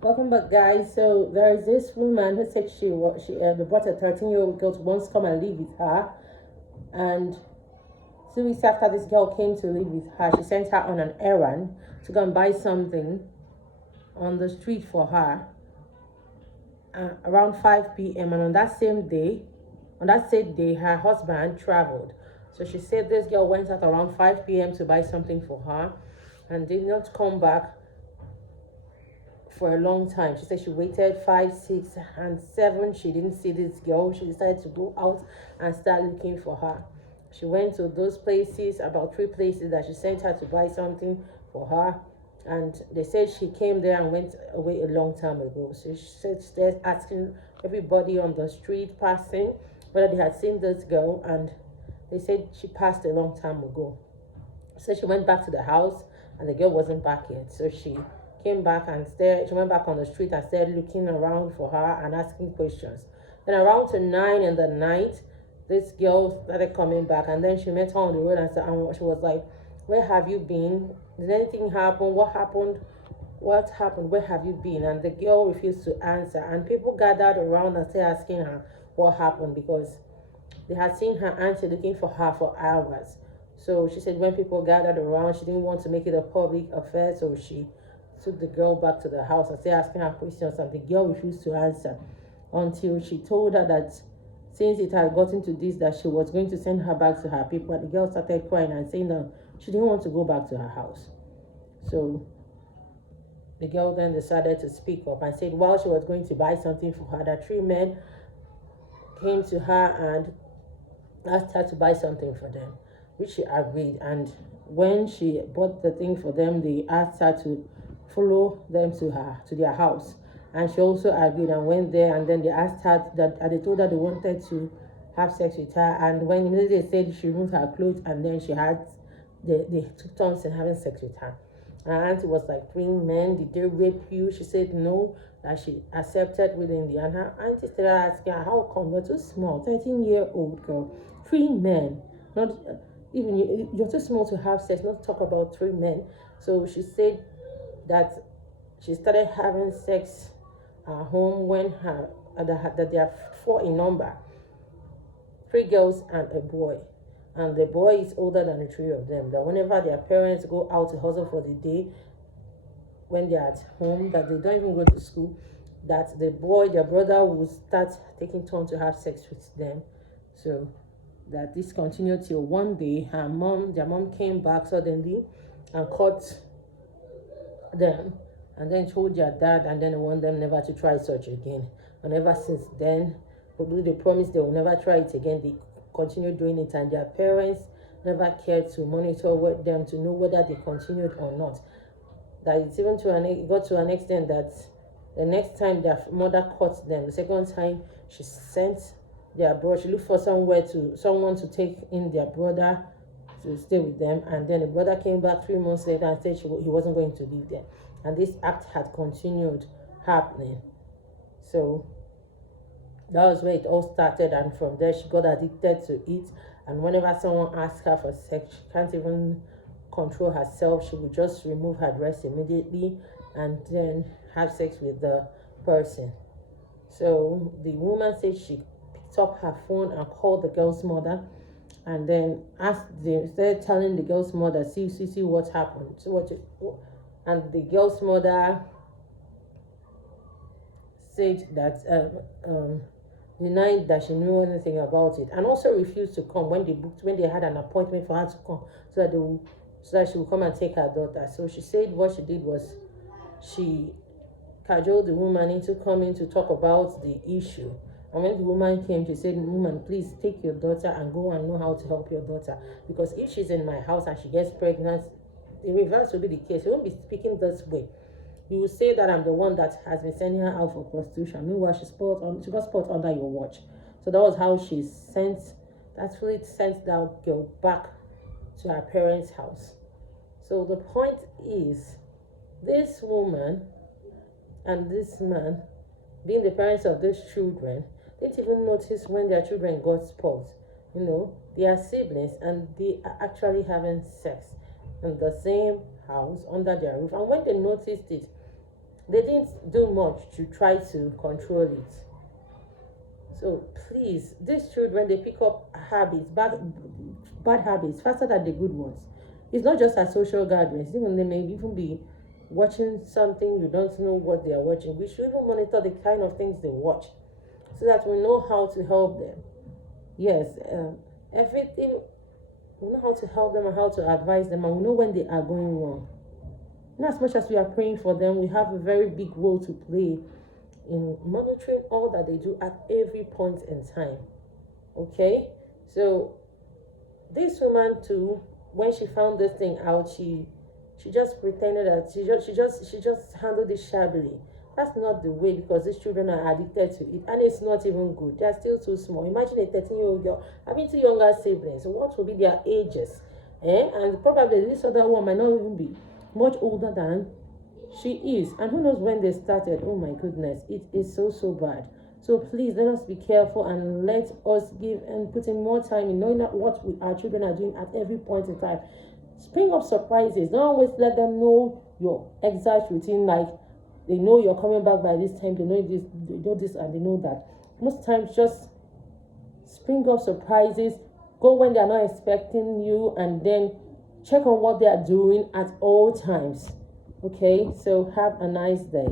Welcome back, guys. So there is this woman who said they brought a 13-year-old girl to once come and live with her, and 2 weeks after this girl came to live with her, she sent her on an errand to go and buy something on the street for her around 5 p.m. And on that same day, her husband traveled. So she said this girl went out around 5 p.m. to buy something for her and did not come back for a long time. She said she waited 5, 6, and 7. She didn't see this girl. She decided to go out and start looking for her. She went to those places, about 3 places that she sent her to buy something for her. And they said she came there and went away a long time ago. So she said she's asking everybody on the street passing whether they had seen this girl, and they said she passed a long time ago. So she went back to the house and the girl wasn't back yet. So she came back and she went back on the street and started looking around for her and asking questions. Then around to 9 in the night, this girl started coming back, and then she met her on the road and she was like, "Where have you been? Did anything happen? What happened? What happened? Where have you been?" And the girl refused to answer. And people gathered around and started asking her what happened, because they had seen her auntie looking for her for hours. So she said when people gathered around, she didn't want to make it a public affair, so she took the girl back to the house and started asking her questions, and the girl refused to answer until she told her that since it had gotten to this, that she was going to send her back to her people. And the girl started crying and saying that she didn't want to go back to her house. So the girl then decided to speak up and said while she was going to buy something for her, that 3 men came to her and asked her to buy something for them, which she agreed. And when she bought the thing for them, they asked her to follow them to their house, and she also agreed and went there. And then they asked her that, and they told her they wanted to have sex with her. And when immediately they said she removed her clothes, and then they took turns in having sex with her. Her auntie was like, "3 men, did they rape you?" She said no, that she accepted willingly. And her auntie started asking her, "How come you're too small, 13-year-old girl? 3 men, not even you're too small to have sex, not talk about 3 men." So she said that she started having sex at home when that there are 4 in number, 3 girls and a boy. And the boy is older than the 3 of them. That whenever their parents go out to hustle for the day, when they're at home, that they don't even go to school, that the boy, their brother, will start taking turn to have sex with them. So that this continued till one day their mom came back suddenly and caught them, and then told their dad, and then warned them never to try such again. And ever since then, although they promised they will never try it again, they continue doing it, and their parents never cared to monitor them to know whether they continued or not. That it's even it got to an extent that the next time their mother caught them, the second time she sent their brother, she looked for someone to take in their brother to stay with them. And then the brother came back 3 months later and said he wasn't going to live there. And this act had continued happening. So that was where it all started. And from there, she got addicted to it. And whenever someone asked her for sex, she can't even control herself. She would just remove her dress immediately and then have sex with the person. So the woman said she picked up her phone and called the girl's mother, and then started telling the girl's mother, see what happened. And the girl's mother said that denied that she knew anything about it, and also refused to come when they had an appointment for her to come, so that she would come and take her daughter. So she said what she did was she cajoled the woman into coming to talk about the issue. And when the woman came, she said, "Woman, please take your daughter and go and know how to help your daughter. Because if she's in my house and she gets pregnant, the reverse will be the case. You won't be speaking this way. You will say that I'm the one that has been sending her out for prostitution. Meanwhile, she got spot under your watch." So that was how she sent that girl back to her parents' house. So the point is, this woman and this man, being the parents of these children, didn't even notice when their children got spoiled. They are siblings and they are actually having sex in the same house under their roof. And when they noticed it, They didn't do much to try to control it. So please, these children, they pick up habits, bad habits faster than the good ones. It's not just at social gatherings. Even they may even be watching something you don't know what they are watching. We should even monitor the kind of things they watch so that we know how to help them. Yes, everything, we know how to help them and how to advise them, and we know when they are going wrong. And as much as we are praying for them, we have a very big role to play in monitoring all that they do at every point in time. Okay, so this woman too, when she found this thing out, she just pretended that she just handled it shabbily. That's not the way, because these children are addicted to it, and it's not even good. They're still too small. Imagine a 13-year-old girl having two younger siblings. What will be their ages? And probably this other one might not even be much older than she is. And who knows when they started. Oh my goodness, it is so bad. So please let us be careful, and let us give and put in more time in knowing what our children are doing at every point in time. Spring up surprises. Don't always let them know your exact routine, like they know you're coming back by this time, they know this and they know that. Most times just spring up surprises, go when they are not expecting you, and then check on what they are doing at all times. Okay, so have a nice day.